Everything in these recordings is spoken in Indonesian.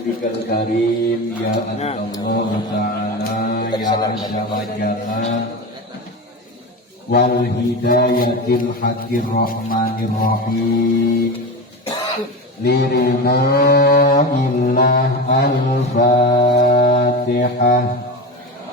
wajhikal karim ya Allah ta'ala ya azza wa jalla wal hidayatil haqqir rahmanir rahim lirina illah al-fatihah.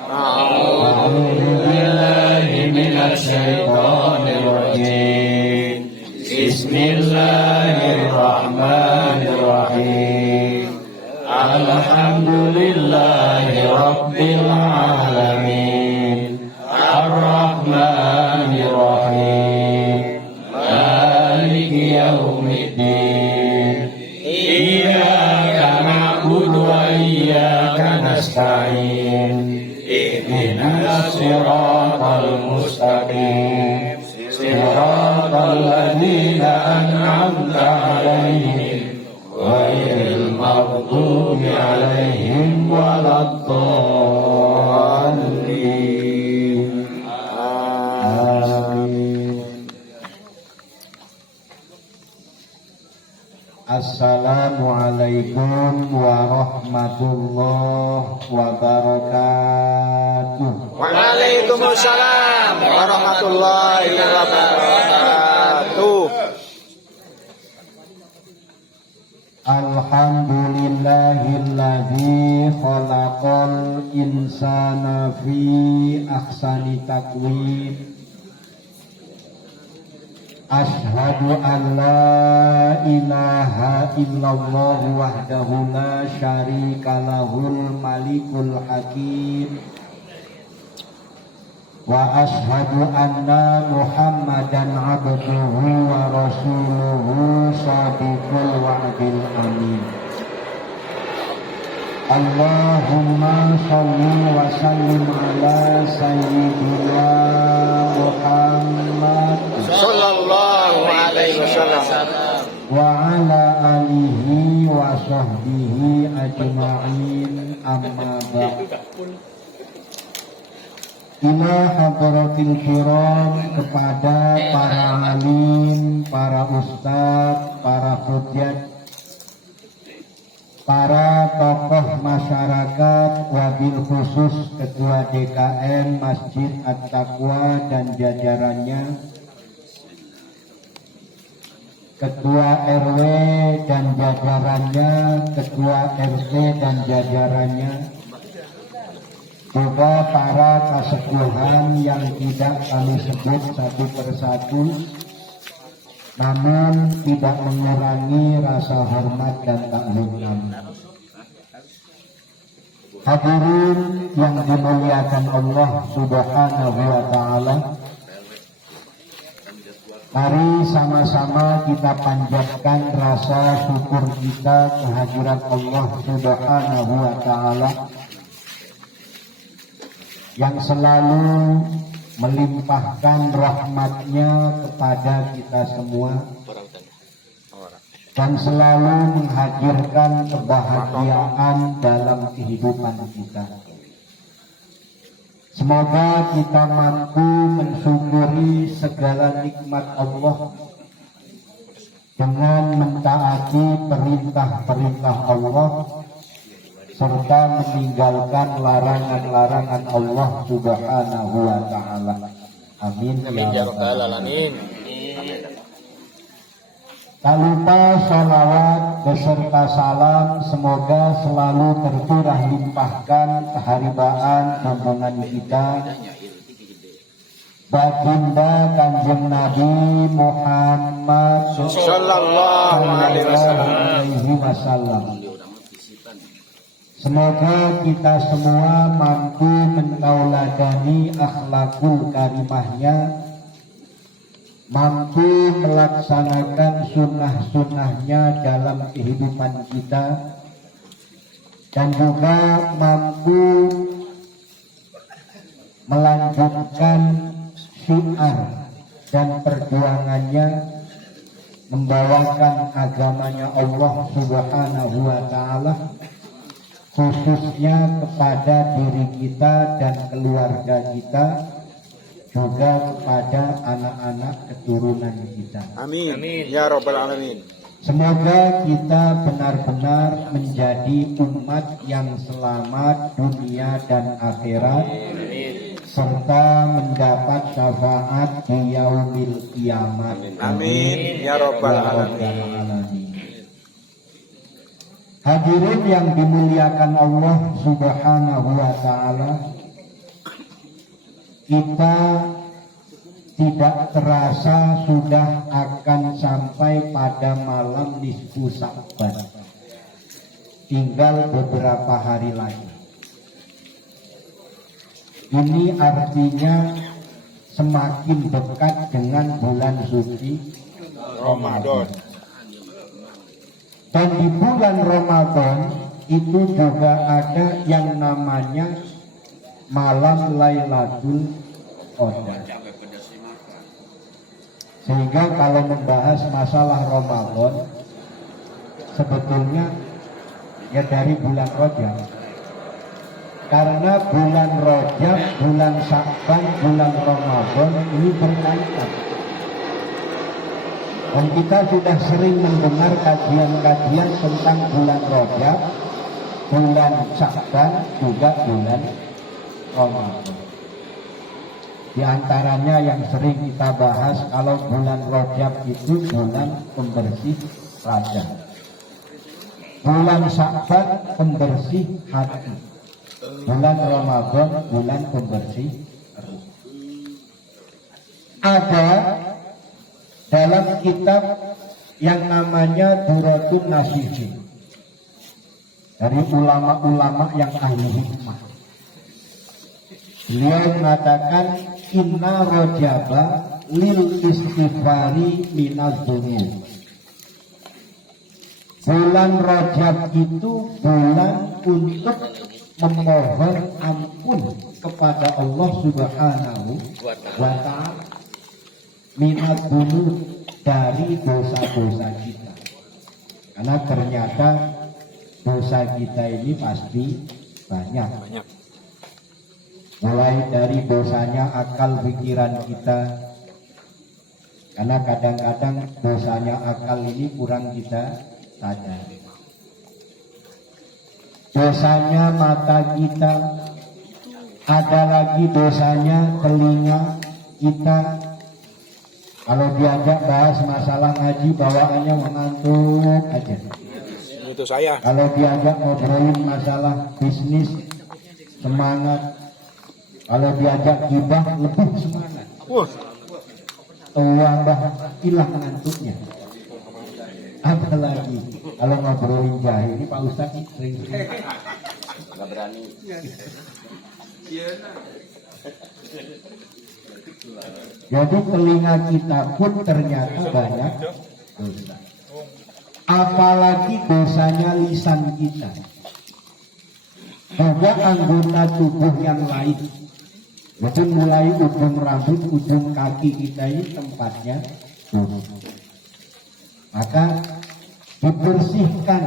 A'udzu billahi minasy syaithanir rajim. Bismillahirrahmanirrahim. Alhamdulillahi rabbil alamin. Ar-Rahmanir Rahim. Maliki yaumiddin. Iyyaka na'budu wa iyyaka nasta'in. Ihdinas siratal mustaqim. Siratal ladzina an'amta 'alaihim ghairil maghdubi 'alaihim waladdallin. Amin. Assalamualaikum warahmatullahi wabarakatuh. Waalaikumsalam warahmatullahi wabarakatuh. Alhamdulillahilladzi khalaqal insana fi ahsani taqwim. Ashhadu an la ilaha illallah wahdahu la syarika lahul malikul hakim. Wa ashhadu anna Muhammadan abduhu wa rasuluhu shadiqul wa'dil amin. Allahumma shalli wa sallim ala sayyidina Muhammad Sallallahu alaihi wasallam wa ala alihi wa sahbihi ajma'in, amma ba'd. Ila hadratil kiram, kepada para alim, para ustadz, para hujjat, para tokoh masyarakat, wabil khusus Ketua DKM Masjid At-Taqwa dan jajarannya, Ketua RW dan jajarannya, Ketua RT dan jajarannya, juga para kasepuhan yang tidak kami sebut satu persatu, namun tidak mengurangi rasa hormat dan takzim kami. Hadirin yang dimuliakan Allah Subhanahu wa ta'ala, mari sama-sama kita panjatkan rasa syukur kita kehadirat Allah Subhanahu wa ta'ala yang selalu melimpahkan rahmatnya kepada kita semua dan selalu menghadirkan kebahagiaan dalam kehidupan kita. Semoga kita mampu mensyukuri segala nikmat Allah dengan mentaati perintah-perintah Allah serta meninggalkan larangan-larangan Allah Subhanahu wa ta'ala. Amin ya rabbal alamin. Tak lupa sholawat beserta salam semoga selalu tercurah limpahkan keharibaan rombongan kita baginda Kanjeng Nabi Muhammad Sallallahu alaihi wasallam. Semoga kita semua mampu mentauladani akhlakul karimahnya, mampu melaksanakan sunnah-sunnahnya dalam kehidupan kita, dan juga mampu melanjutkan syiar dan perjuangannya membawakan agamanya Allah Subhanahu wa ta'ala, khususnya kepada diri kita dan keluarga kita, juga kepada anak-anak keturunan kita. Amin. Ya rabbal alamin. Semoga kita benar-benar menjadi umat yang selamat dunia dan akhirat, serta mendapat syafaat di yaumil kiamat. Amin ya rabbal alamin. Hadirin yang dimuliakan Allah Subhanahu wa taala, kita tidak terasa sudah akan sampai pada malam nisfu Sya'ban. Tinggal beberapa hari lagi. Ini artinya semakin dekat dengan bulan suci Ramadan. Dan di bulan Ramadan itu juga ada yang namanya malam Lailatul Qadar. Sehingga kalau membahas masalah Ramadan, sebetulnya ya dari bulan Rajab. Karena bulan Rajab, bulan Sya'ban, bulan Ramadan ini berkaitan. Dan kita sudah sering mendengar kajian-kajian tentang bulan Rajab, bulan Sya'ban, juga bulan Ramadan. Di antaranya yang sering kita bahas, kalau bulan Rajab itu bulan pembersih raga, bulan Sya'ban pembersih hati, bulan Ramadan bulan pembersih ruh. Ada dalam kitab yang namanya Duratun Nasihin dari ulama-ulama yang ahli hikmah. Beliau mengatakan inna rojaba lil istighfari minaz dzunub. Bulan Rajab itu bulan untuk memohon ampun kepada Allah Subhanahu wa ta'ala minaz dzunub, dari dosa-dosa kita. Karena ternyata dosa kita ini pasti banyak. Mulai dari dosanya akal pikiran kita, karena kadang-kadang dosanya akal ini kurang kita sadari. Dosanya mata kita, ada lagi dosanya telinga kita. Kalau diajak bahas masalah ngaji, bawaannya mengantuk aja. Itu saya. Kalau diajak ngobrolin masalah bisnis, semangat. Kalau diajak gibah, lebih semangat. Tambah hilang ngantuknya. Apalagi kalau ngobrolin jahe, ini Pak Ustadz sering nggak berani. Jadi telinga kita pun ternyata banyak dosa. Apalagi dosanya lisan kita. Juga anggota tubuh yang lain. Jadi mulai ujung rambut, ujung kaki kita ini tempatnya dosa. Maka dibersihkan.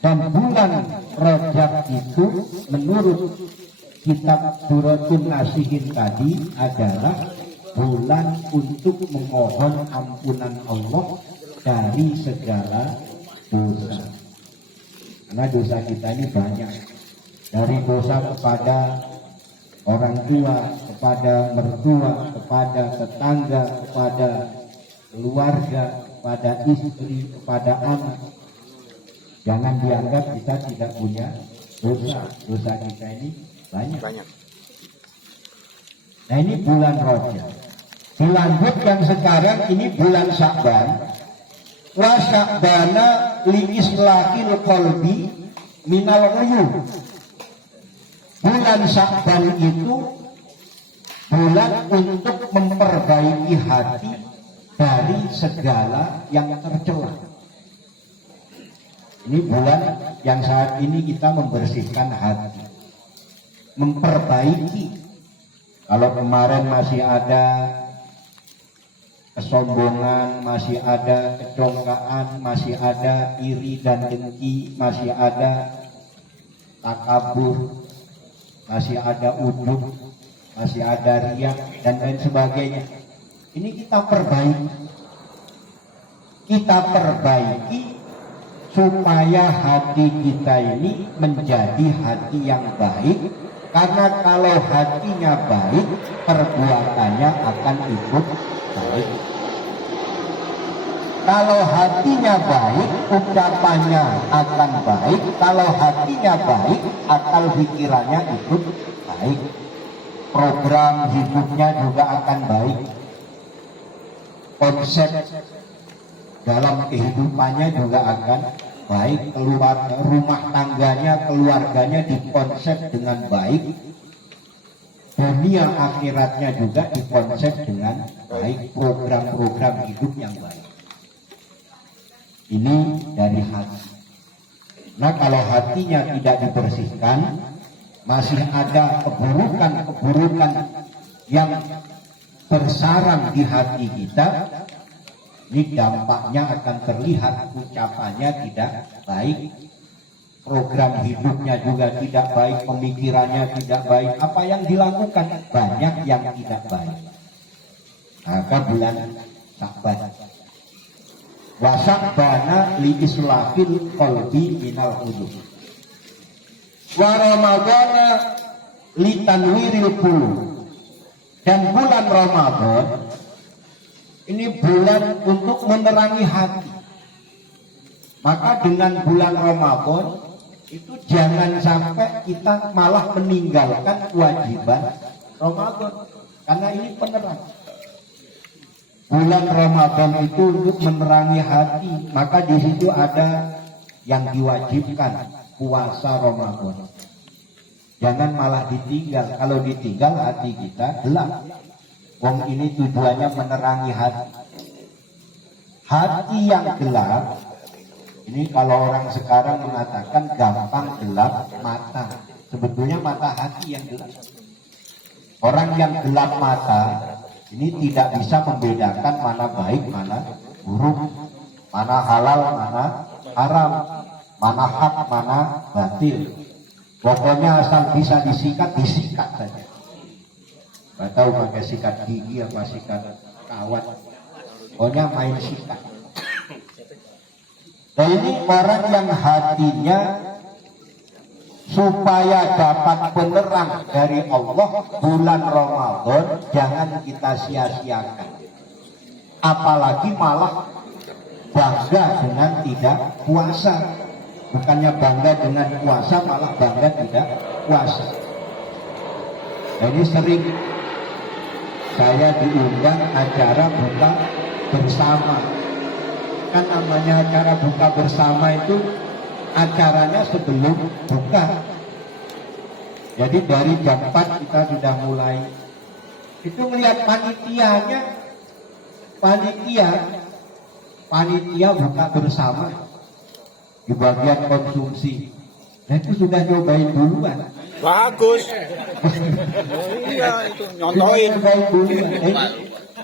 Dan bulan Rajab itu menurut kitab Duratun Nasihin tadi adalah bulan untuk memohon ampunan Allah dari segala dosa. Karena dosa kita ini banyak. Dari dosa kepada orang tua, kepada mertua, kepada tetangga, kepada keluarga, kepada istri, kepada anak. Jangan dianggap kita tidak punya dosa. Dosa kita ini banyak. Nah ini bulan Rajab. Dilanjut yang sekarang ini bulan Sya'ban. Wa Sya'bana li islahil qalbi minal uyub. Bulan Sya'ban itu bulan untuk memperbaiki hati dari segala yang tercela. Ini bulan yang saat ini kita membersihkan hati, memperbaiki. Kalau kemarin masih ada kesombongan, masih ada kecongkaan, masih ada iri dan dengki, masih ada takabur, masih ada ujub, masih ada riya dan lain sebagainya. Ini kita perbaiki. kita perbaiki supaya hati kita ini menjadi hati yang baik, karena kalau hatinya baik, perbuatannya akan ikut baik. Kalau hatinya baik, ucapannya akan baik. Kalau hatinya baik, akal pikirannya ikut baik. Program hidupnya juga akan baik. Konsep dalam kehidupannya juga akan baik. Rumah tangganya, keluarganya dikonsep dengan baik. Dunia akhiratnya juga dikonsep dengan baik. Program-program hidup yang baik. Ini dari hati. Nah, kalau hatinya tidak dibersihkan, masih ada keburukan-keburukan yang bersarang di hati kita, ini dampaknya akan terlihat, ucapannya tidak baik, program hidupnya juga tidak baik, pemikirannya tidak baik, apa yang dilakukan banyak yang tidak baik. Maka bulan Sya'ban, wasakbana li islahil qalbi minal qulub, wa ramadana li tanwiril qulub. Dan bulan Ramadan ini bulan untuk menerangi hati. Maka dengan bulan Ramadan itu jangan sampai kita malah meninggalkan kewajiban Ramadan, karena ini penerang. Bulan Ramadan itu untuk menerangi hati, maka di situ ada yang diwajibkan, puasa Ramadan. Jangan malah ditinggal. Kalau ditinggal hati kita gelap. Wong ini tujuannya menerangi hati. Hati yang gelap, ini kalau orang sekarang mengatakan gampang gelap mata. Sebetulnya mata hati yang gelap. Orang yang gelap mata ini tidak bisa membedakan mana baik, mana buruk, mana halal, mana haram, mana hak, mana batil. Pokoknya asal bisa disikat, disikat saja. Gak tahu pakai sikat gigi apa sikat kawat. Pokoknya main sikat. Dan ini orang yang hatinya supaya dapat penerang dari Allah bulan Ramadan, jangan kita sia-siakan. Apalagi malah bangga dengan tidak puasa. Bukannya bangga dengan puasa, malah bangga tidak puasa. Nah, ini sering saya diundang acara buka bersama. Kan namanya acara buka bersama itu acaranya sebelum buka. Jadi dari jam 4 kita sudah mulai. Itu melihat panitia buka bersama di bagian konsumsi. Nah itu sudah nyobain duluan. Bagus. Iya itu nyontoin. Nyobain duluan.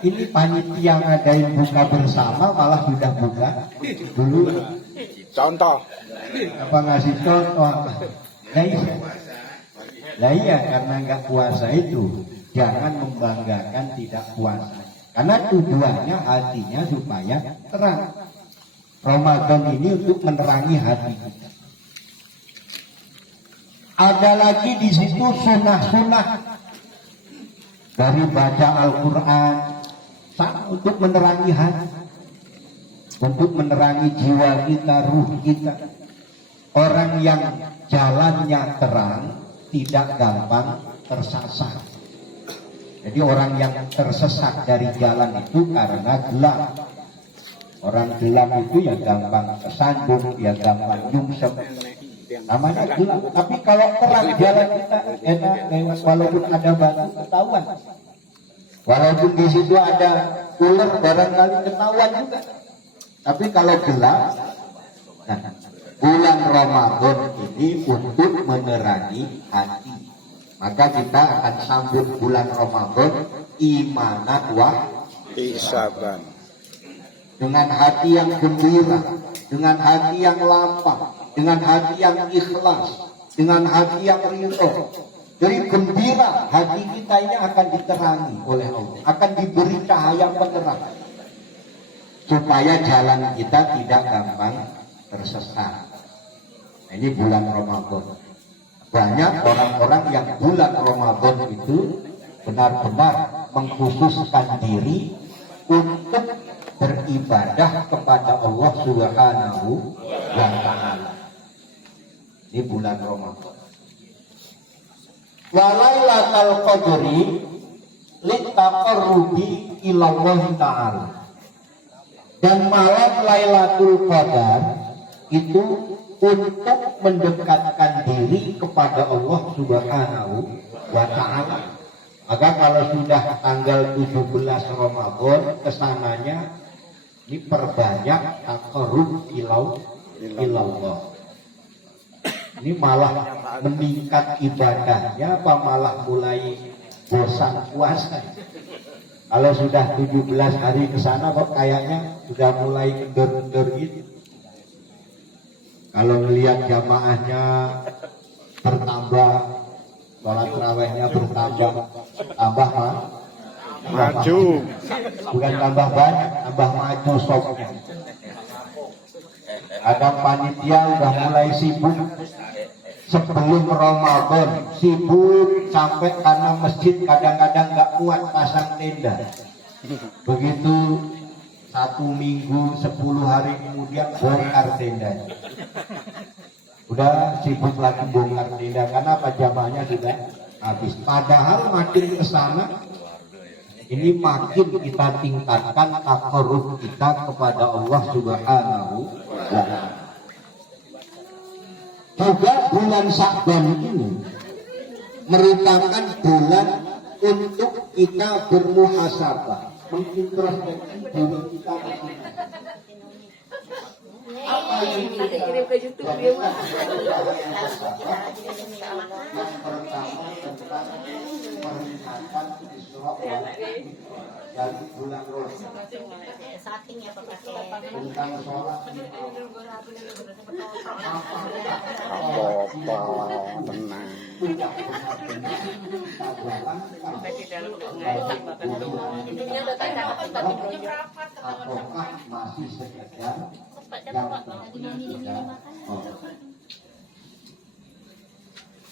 Ini panitia ngadain buka bersama malah sudah buka duluan. Contoh. Apa ngasih contoh apa? Lah iya karena nggak puasa itu jangan membanggakan tidak puasa. Karena tujuannya hatinya supaya terang. Ramadan ini untuk menerangi hati kita. Ada lagi di situ sunnah-sunnah dari baca Al-Quran untuk menerangi hati, untuk menerangi jiwa kita, ruh kita. Orang yang jalannya terang tidak gampang tersasar. Jadi orang yang tersesat dari jalan itu karena gelap. Orang gelap itu ya gampang kesandung, ya gampang nyungsep. Namanya gelap. Tapi kalau terang jalan kita enak, walaupun ada batu ketahuan. Walaupun di situ ada ular barangkali ketahuan juga. Tapi kalau gelap, nah, bulan Ramadan ini untuk menerangi hati. Maka kita akan sambut bulan Ramadan imanan wa Ihsaban. dengan hati yang gembira, dengan hati yang lapang, dengan hati yang ikhlas, dengan hati yang ridho. Jadi gembira, hati kita ini akan diterangi oleh Allah, akan diberi cahaya penerang. supaya jalan kita tidak gampang tersesat. Nah, ini bulan Ramadan. Banyak orang-orang yang bulan Ramadan itu benar-benar mengkhususkan diri untuk beribadah kepada Allah Subhanahu wa Ta'ala. Ini bulan Ramadan. Wa lailatul qadri litaqarrubi ila Allah Ta'ala. Dan malam Lailatul Qadar itu untuk mendekatkan diri kepada Allah Subhanahu wa Ta'ala. Maka kalau sudah tanggal 17 Ramadan kesananya ini perbanyak taqarrub ilallah. Ini malah meningkat ibadahnya apa malah mulai bosan puasa? Kalau sudah 17 hari ke sana kok kayaknya sudah mulai kendor-kendor gitu. Kalau melihat jamaahnya bertambah, sholat tarawihnya bertambah, tambah Maju. bukan tambah banyak, tambah maju sopnya. Ada panitia udah mulai sibuk sebelum Ramadan, sibuk sampai karena masjid kadang-kadang nggak kuat pasang tenda. Begitu 1 minggu 10 hari kemudian bongkar tenda. Udah sibuk lagi bongkar tenda karena jamaahnya sudah habis. Padahal makin ke sana ini makin kita tingkatkan taqarrub kita kepada Allah Subhanahu wa Ta'ala. Juga bulan Sya'ban ini merupakan bulan untuk kita bermuhasabah, mengintrospeksi diri kita. Apa yang kita yang pertama tentang peringatan Isra dari bulan Ramadan tentang sholat Apa tenang. apakah masih sekedar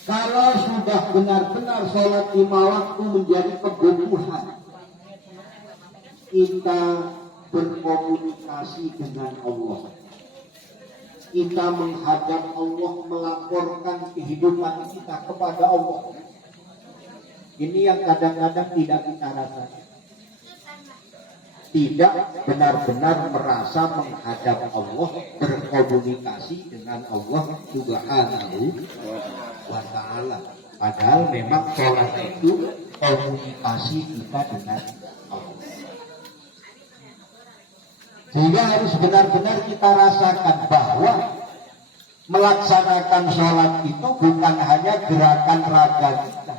kalau sudah benar-benar sholat 5 waktu menjadi kebutuhan, kita berkomunikasi dengan Allah, kita menghadap Allah, melaporkan kehidupan kita kepada Allah. Ini yang kadang-kadang tidak kita rasakan. Tidak benar-benar merasa menghadap Allah, berkomunikasi dengan Allah Subhanahu wa Ta'ala. Padahal memang sholat itu komunikasi kita dengan Allah. Sehingga harus benar-benar kita rasakan bahwa melaksanakan sholat itu bukan hanya gerakan raga kita,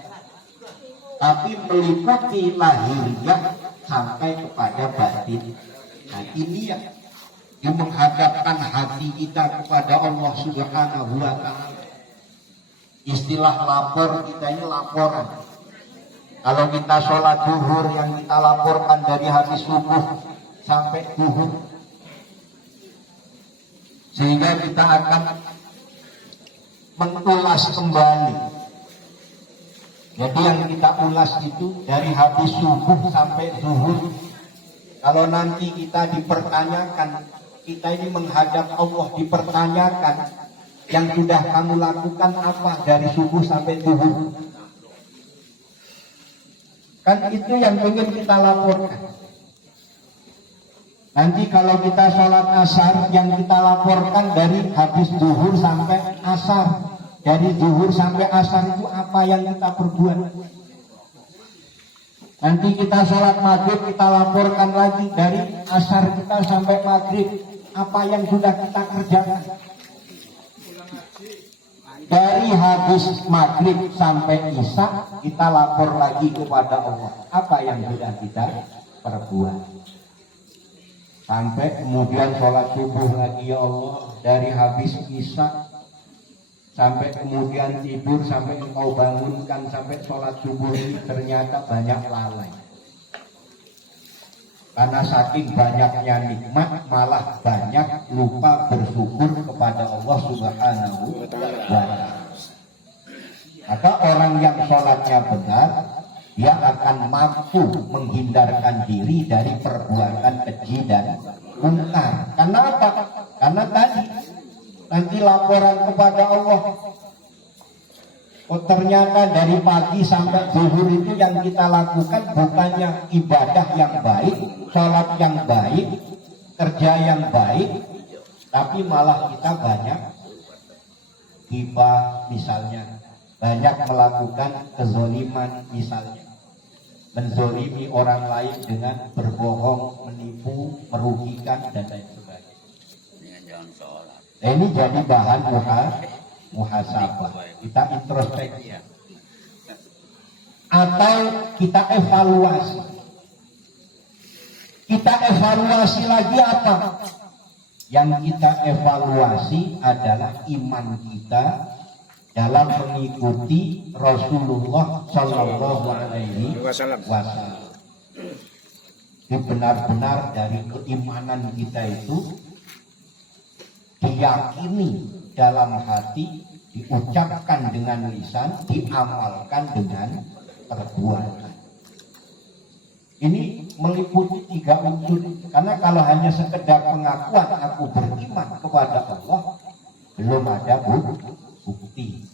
tapi meliputi lahiriah sampai kepada batin. Nah, ini yang menghadapkan hati kita kepada Allah Subhanahu wa Ta'ala. Istilah lapor kita ini laporan. Kalau kita sholat zuhur yang kita laporkan dari habis subuh sampai zuhur, sehingga kita akan mengulas kembali. Jadi yang kita ulas itu dari habis subuh sampai zuhur. Kalau nanti kita dipertanyakan, kita ini menghadap Allah dipertanyakan, yang sudah kamu lakukan apa dari subuh sampai zuhur? Kan itu yang ingin kita laporkan. Nanti kalau kita sholat asar, yang kita laporkan dari habis zuhur sampai asar. Dari zuhur sampai asar itu apa yang kita perbuat. Nanti kita sholat maghrib, kita laporkan lagi dari asar kita sampai maghrib, apa yang sudah kita kerjakan. Dari habis maghrib sampai isya, kita lapor lagi kepada Allah, apa yang sudah kita perbuat. Sampai kemudian sholat subuh lagi, ya Allah, dari habis isya sampai kemudian tidur, sampai engkau bangunkan, sampai sholat subuh ini ternyata banyak lalai. Karena saking banyaknya nikmat malah banyak lupa bersyukur kepada Allah Subhanahu wa Ta'ala. Maka orang yang sholatnya benar, dia akan mampu menghindarkan diri dari perbuatan keji dan munkar. Karena apa? Karena tadi nanti laporan kepada Allah. Oh, ternyata dari pagi sampai zuhur itu yang kita lakukan bukannya ibadah yang baik, sholat yang baik, kerja yang baik, tapi malah kita banyak ghibah misalnya, banyak melakukan kezoliman misalnya, menzolimi orang lain dengan berbohong, menipu, merugikan dan lain sebagainya. Ini jadi bahan muhasabah, kita introspeksi atau kita evaluasi. Kita evaluasi lagi apa? Yang kita evaluasi adalah iman kita dalam mengikuti Rasulullah Shallallahu Alaihi Wasallam. Benar-benar dari keimanan kita itu diyakini dalam hati, diucapkan dengan lisan, diamalkan dengan perbuatan. Ini meliputi 3 unsur. Karena kalau hanya sekedar pengakuan aku beriman kepada Allah, belum ada bukti.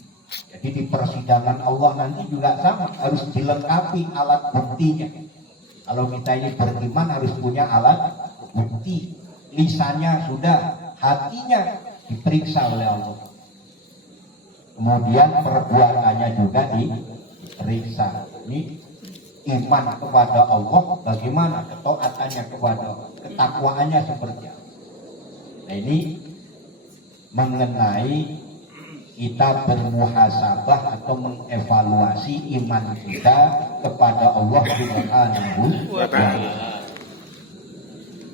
Jadi di persidangan Allah nanti juga sama, harus dilengkapi alat buktinya. Kalau kita ini beriman harus punya alat bukti. Lisannya sudah, hatinya diperiksa oleh Allah. Kemudian perbuatannya juga diperiksa. Ini iman kepada Allah, bagaimana ketaatannya kepada Allah, ketakwaannya seperti apa. Nah, ini mengenai kita bermuhasabah atau mengevaluasi iman kita kepada Allah Subhanahu wa Ta'ala.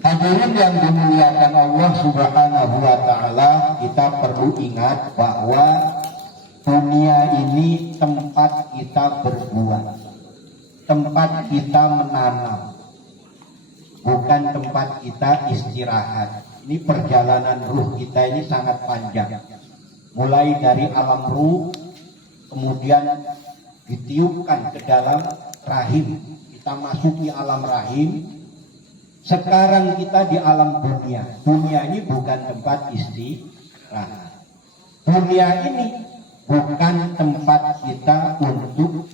Hadirin yang dimuliakan Allah Subhanahu wa Ta'ala, kita perlu ingat bahwa dunia ini tempat kita berbuat, tempat kita menanam, bukan tempat kita istirahat. Ini perjalanan ruh kita ini sangat panjang, mulai dari alam ruh, kemudian ditiupkan ke dalam rahim, kita masuki alam rahim. Sekarang kita di alam dunia. Dunia ini bukan tempat istirahat. Dunia ini bukan tempat kita untuk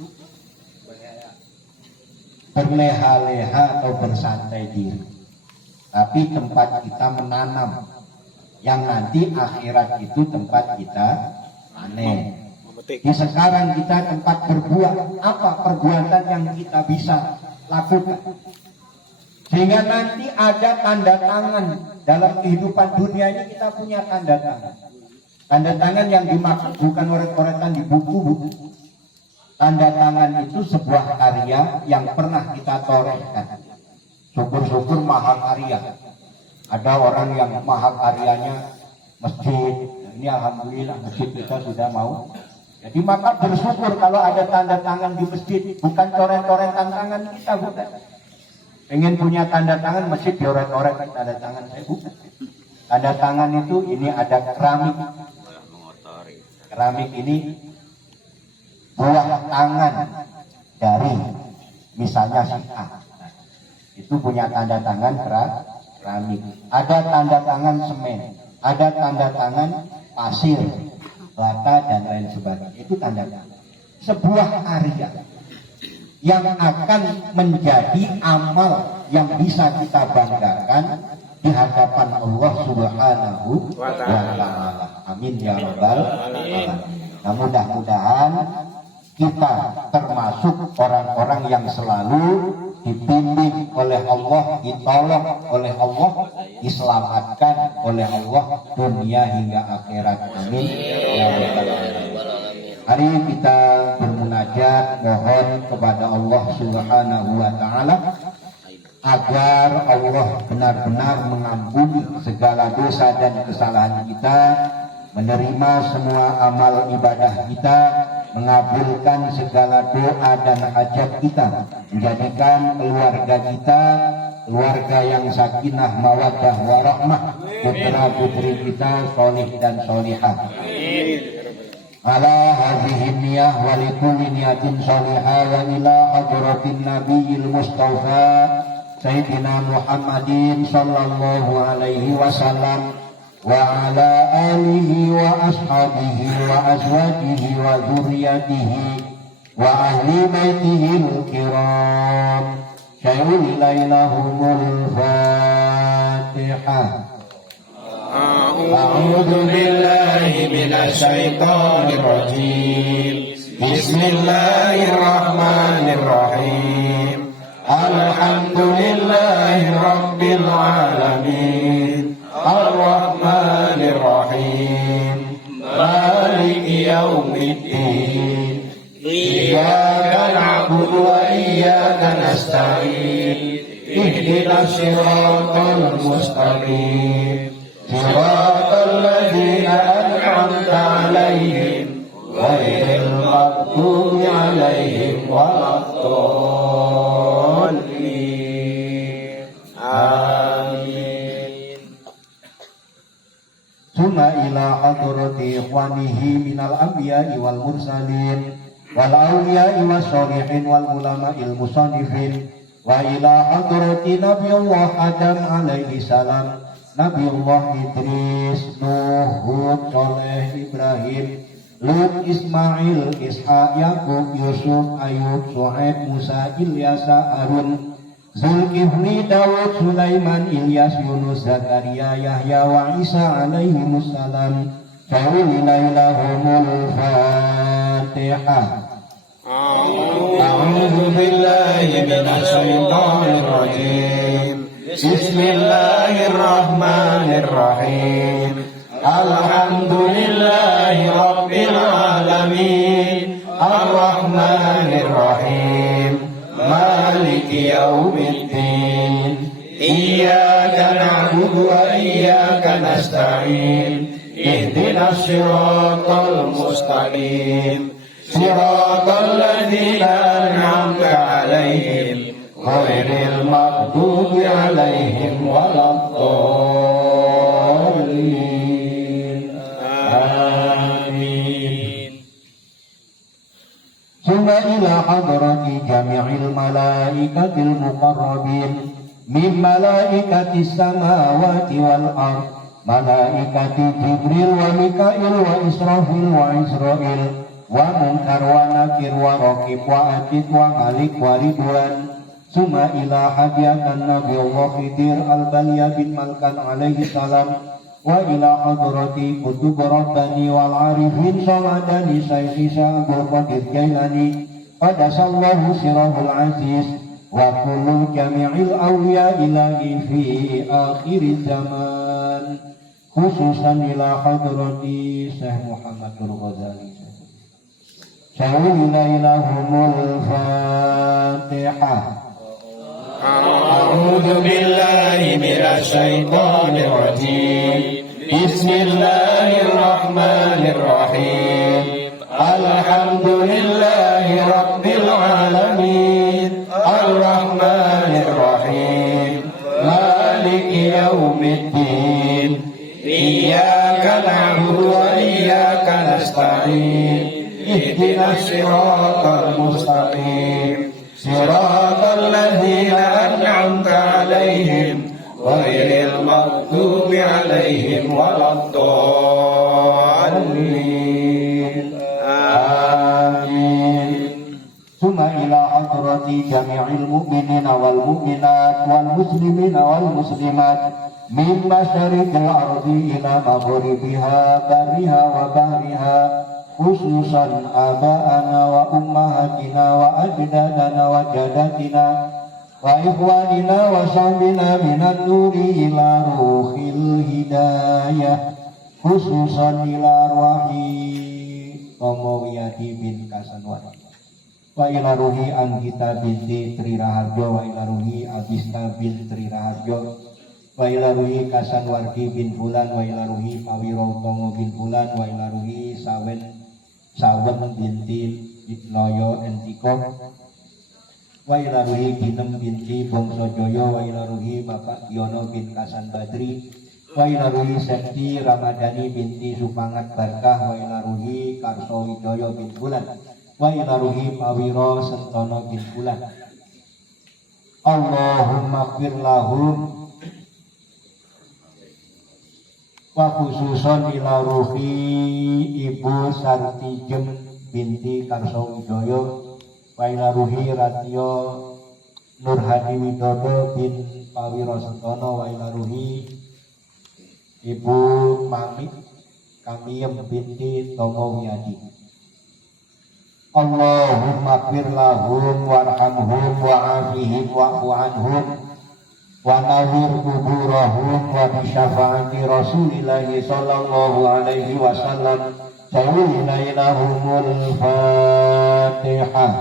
berleha-leha atau bersantai diri, tapi tempat kita menanam, yang nanti akhirat itu tempat kita panen. Di sekarang kita tempat berbuat. Apa perbuatan yang kita bisa lakukan sehingga nanti ada tanda tangan dalam kehidupan dunia ini? Kita punya tanda tangan. Tanda tangan yang dimaksud bukan oret-oretan di buku-buku. Tanda tangan itu sebuah karya yang pernah kita torehkan. Syukur-syukur mahakarya. Ada orang yang mahakaryanya masjid. Ini alhamdulillah masjid kita sudah mau. Jadi maka bersyukur kalau ada tanda tangan di masjid, bukan coret-coretan tangan kita, bukan. Pengen punya tanda tangan masjid dioret-oret tanda tangan saya, bukan. Tanda tangan itu ini ada keramik. Keramik ini buah tangan dari misalnya si A. Itu punya tanda tangan keramik. Ada tanda tangan semen, ada tanda tangan pasir, bata dan lain sebagainya. Itu tanda tangan. Sebuah karya yang akan menjadi amal yang bisa kita banggakan di hadapan Allah Subhanahu wa Ta'ala. Amin ya rabbal alamin. Nah, mudah-mudahan kita termasuk orang-orang yang selalu dibimbing oleh Allah, ditolong oleh Allah, diselamatkan oleh Allah dunia hingga akhirat. Amin ya rabbal alamin. Mari kita bermunajat, mohon kepada Allah Subhanahu wa Ta'ala agar Allah benar-benar mengampuni segala dosa dan kesalahan kita, menerima semua amal ibadah kita, mengabulkan segala doa dan hajat kita, menjadikan keluarga kita, keluarga yang sakinah, mawaddah, warahmah, putra putri kita solih dan solihah. Ala hadhihi niyah wa likulli niyatin solihah wa ila hadratin nabiyil mustafa Sayyidina Muhammadin sallallahu alaihi wasallam wa ala alihi wa ashabihi wa azwajihi wa dzurriyyatihi wa ahli baitihi al-kiram. Syai'ul ilaihumul Fatihah. A'udzu billahi minasy syaithanir rajim. Bismillahirrahmanirrahim. Alhamdulillahi rabbil alamin. Ar-Rahmanir Rahim. Maliki yaumiddin. Iyyaka na'budu wa iyyaka nasta'in. Ihdinas siratal mustaqim. Siratal ladzina an'amta 'alaihim ghairil maghdubi 'alaihim waladdallin. Amin. Summa ila hadrati ikhwanihi minal anbiya'i wal mursalin wal awliya'i was sholihin wal ulama'il musannifin wa ila hadrati nabiyullah Adam alaihi salam, Nabiullah Idris, Nuh, Hud, Soleh, Ibrahim, Lut, Ismail, Ishaq, Yakub, Yusuf, Ayub, Shu'aib, Musa, Ilyasa, Harun, Zulkifli, Dawud, Sulaiman, Ilyas, Yunus, Zakaria, Yahya, wa Isa alaihimussalam. Syai'ulillahumul Fatihah. A'udzu billahi minasy syaithanir rajim. Bismillahirrahmanirrahim. Alhamdulillahi rabbil alamin. Ar-Rahmanir Rahim. Maliki yaumiddin. Iyyaka na'budu wa iyyaka nasta'in. Ihdinas siratal mustaqim. Siratal ladzina an'amta 'alaihim ghairil maghdubi 'alaihim waladdallin. Amin. Summa ila hadrati jami'il malaikatil muqarrabin min malaikatis samawati wal ard, malaikati Jibril wa Mikail wa Israfil wa Israil wa Munkar wa Nakir wa Raqib wa Atid wa Malik wa Ridwan. Summa ila hadiatan Nabiullah Khidir al-Balya bin Malkan alaihi salam wa ila hadrati kutub Rabbani wal arifin samadani Sayyidi Abdul Qadir Jailani qadasallahu sirahul aziz wa kullu jami'il awliya ilahi fi akhir zaman, khususan ila hadrati Syekh Muhammadul Ghazali. Syai'ulillahumul Fatihah. A'udzu billahi minasy syaithanir rajim. Bismillahirrahmanirrahim. Alhamdulillahi rabbil alamin. Ar-Rahmanir Rahim. Maliki yaumiddin. Iyyaka na'budu wa iyyaka nasta'in. Ihdinas siratal mustaqim. Siratal ladzina an'amta 'alaihim ghairil maghdubi 'alaihim waladdallin. Amin. Summa ila hadrati jami'il mu'minina wal mu'minat wal muslimina wal muslimat min masyariqil ardi ila maghribiha barriha wa bahriha, khususan aba'ana wa ummahatina wa ajdadana wa jadatina wa ikhwanina wa sahbina minan nuri ila ruhil hidayah, khususan ila arwahi Tomowiyadi bin Kasanwati wa ila ruhi Anggita binti Tri Raharjo wa ila ruhi Abista bin Tri Raharjo wa ila ruhi Kasanwardi bin Fulan wa ila ruhi Pawiro Tomo bin Fulan wa ila ruhi Sawen binti Loyo Entiko wa ila ruhi Binem binti Bongso Joyo, wa ila ruhi Bapak Yono bin Kasan Badri, wa ila ruhi Septi Ramadhani binti Supangat Barkah, wa ila ruhi Karso Widoyo bin Bulan, wa ila ruhi Pawiro Sentono bin Bulan. Allahumma fir lahum wa khususon ila ruhi Ibu Sartijem binti Karso Widoyo, wa ila ruhi Ratio Nurhadi Widodo bin Pawiro Sentono, wa ila ruhi Ibu Mamit Kamiem binti Tomo Wiyadi. Allahumma fir lahum warhamhum wa'afihim wa'fu anhum wa nawwir kuburahum wa bi syafaati Rasulillahi sallallahu alaihi wasallam sayyidinahumul Fatihah.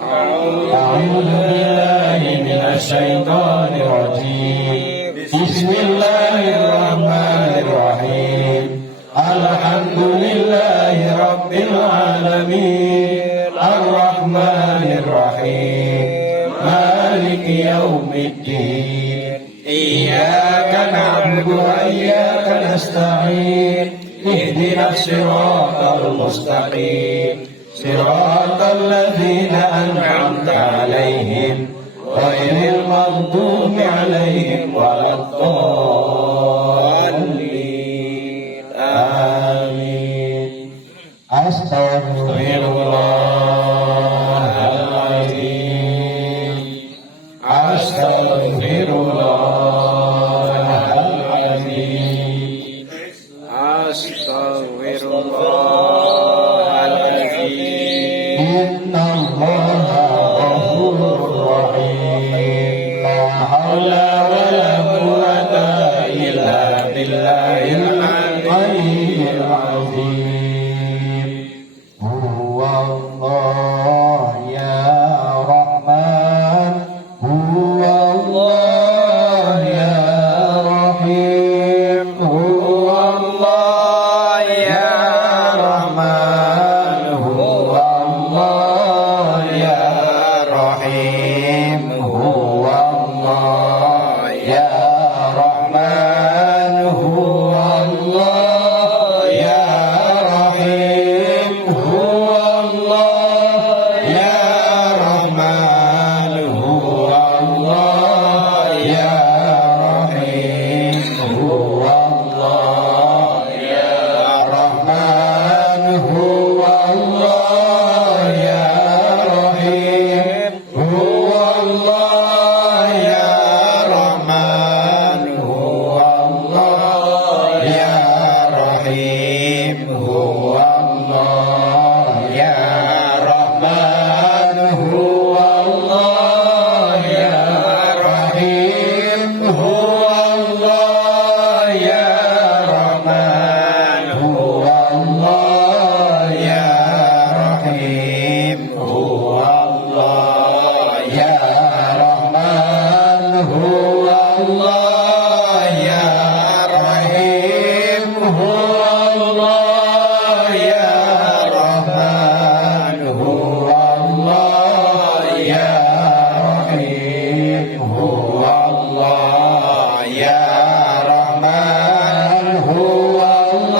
A'udzu billahi minasy syaithanir rajim. Bismillahirrahmanirrahim. Alhamdulillahi rabbil alamin. Ar-Rahmanir Rahim. Maliki yaumiddin. Iyyaka na'budu wa iyyaka nasta'in. Ihdinas siratal mustaqim. Siratal ladzina an'amta 'alaihim ghairil maghdubi 'alaihim waladdallin. Amin. Astaghfirullahaladzim. Astaghfirullahaladzim. Astaghfirullahaladzim. Innallaha ghafurur rahim. La haula wa la quwwata illa billahil aliyyil azim. Huwallah ya Rahman, Huwallah ya Rahim, Huwallah ya Rahman, Huwallah ya Rahim, Huwallah ya Rahman, Huwallah ya Rahim, Huwallah ya Rahman, Huwallah ya Rahim, Huwallah ya Rahman, Huwallah ya Rahim, Huwallah ya Rahman, Huwallah ya Rahim, Huwallah ya Rahman, Huwallah ya Rahim, Huwallah ya Rahman, Huwallah ya Rahim, Huwallah ya Rahman, Huwallah ya Rahim, Huwallah ya Rahman, Huwallah ya Rahim, Huwallah ya Rahman, Huwallah ya Rahim, Huwallah ya Rahman, Huwallah ya Rahim, Huwallah ya Rahman, Huwallah ya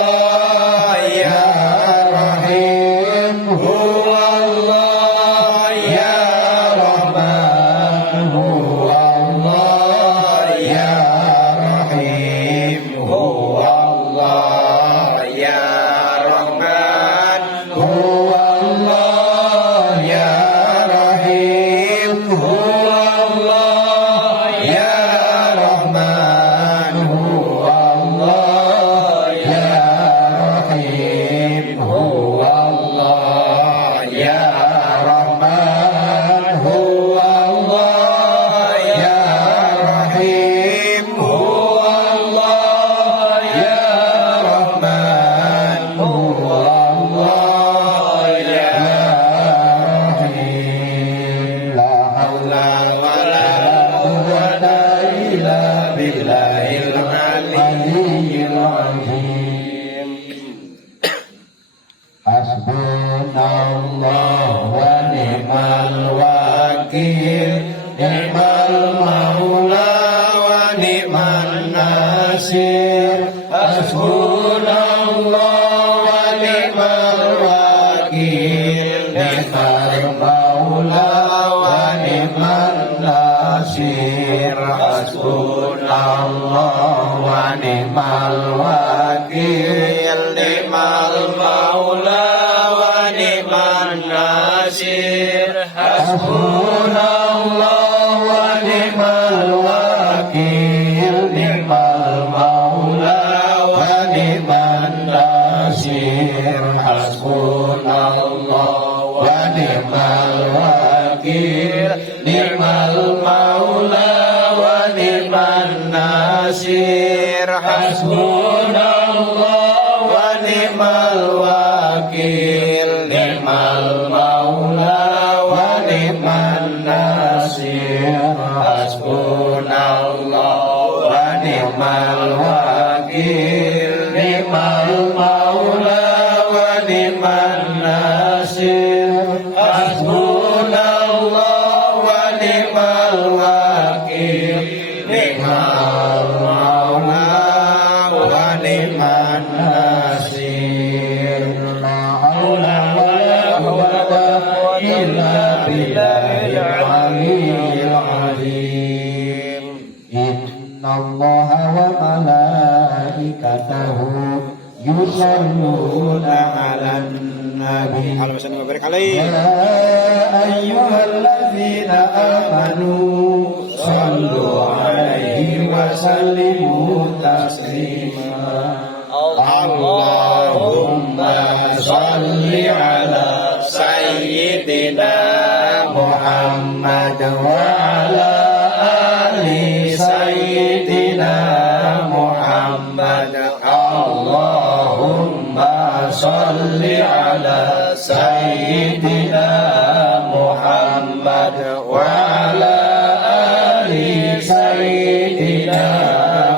Rahim, Huwallah ya Rahman, Huwallah ya Rahim, Huwallah ya Rahman, Huwallah ya Rahim, Huwallah ya Rahman, Huwallah ya Rahim. La haula wa la quwwata illa billahil aliyyil azim. Hasbunallah wa ni'mal wakil. wakil, ni'mal maula wa ni'mal nasir. Hasbunallah wa ni'mal wakil, ni'mal maula wa ni'mal nasir. Hasbunallah wa ni'mal wakil, ni'mal maula wa ni'man nasir. Hasbunallah wa ni'mal wakil, ni'mal maula wa ni'man nasir. Hasbunallah wa ni'mal wakil, ni'mal maula wa ni'man nasir. Hasbunallah wa ni'mal wakil, ni'mal maula wa ni'man nasir. Hasbunallah wa ni'mal wakil, ni'mal maula wa ni'man nasir. La haula wa la quwwata illa billahil aliyyil azim. Innallaha wa malaikatahu yusalluna 'alan nabi. Ya ayyuhalladzina amanu sallu 'alaihi wa sallimu taslima. Allahumma salli 'ala sayyidina Muhammad wa 'ala ali sayyidina Muhammad. Allahumma salli 'ala sayyidina Muhammad wa 'ala ali sayyidina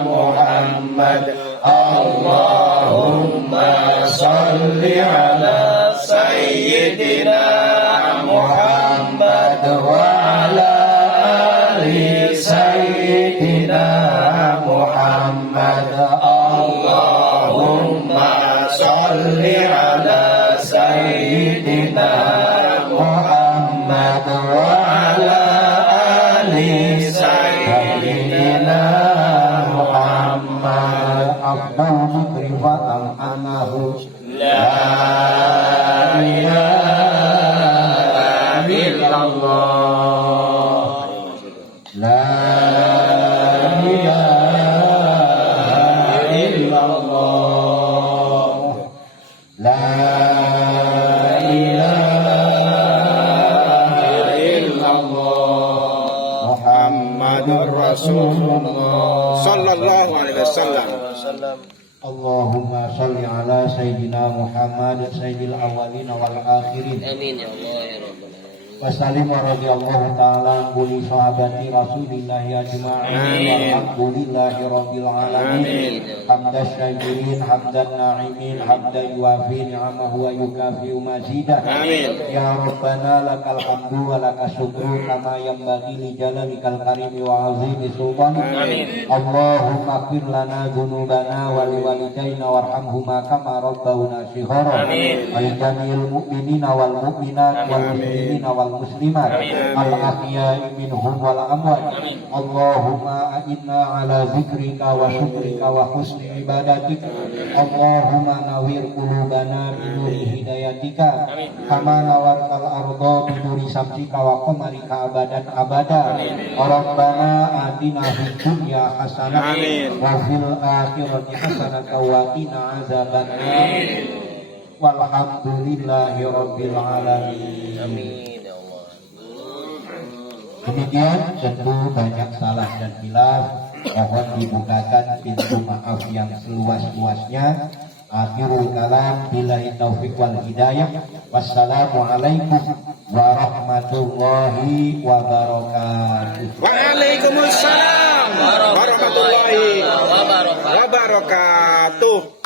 Muhammad. Allahumma salli 'ala sayyidina Muhammad wa 'ala ali sayyidina Muhammad. Allahumma salli 'ala sayyidina Muhammad wa 'ala ali sayyidina Muhammad. Afdalu rifatan anahu la ilaha illallah, la ilaha illallah, la ilaha illallah. Muhammadur Rasulullah sallallahu alaihi wasallam. Allahumma salli ala sayyidina Muhammad sayyidil awwalin wal akhirin. Amin ya Allah ya Rabbal alamin. Wasallim wa radhiyallahu ta'ala kulli sahabati Rasulillahi ajma'in. Alhamdulillahi rabbil alamin. Hamdan syakirin, hamdan na'imin, hamdan yuwafi ni'amahu wa yukafi mazidah. Amin. Ya Rabbana lakal hamdu wa lakas syukru kama yanbaghi li jalalikal karimi wa azimi sultanik. Amin. Allahumma ighfir lana dzunubana wa liwalidayna warhamhuma kama rabbawna shighara. Amin. Wa li jami'il mu'minina wal mu'minat wal muslimina wal muslimat al ahya'i minhum wal amwat. Allahumma a'inna ala zikrika wa syukrika wa husni ibadatika. Allahumma nawir qulubana bi nuri hidayatika kama nawartal arda bi nuri samsika wa qamarika abadan abada. Rabbana atina fid dunya hasanah wa fil akhirati hasanah wa qina azabannar. Walhamdulillahi rabbil alamin. Amin ya Allah. Demikian tentu banyak salah dan khilaf, mohon dibukakan pintu maaf yang seluas-luasnya. Akhirul kalam billahi taufiq wal hidayah. Wassalamualaikum warahmatullahi wabarakatuh. Waalaikumsalam warahmatullahi wabarakatuh.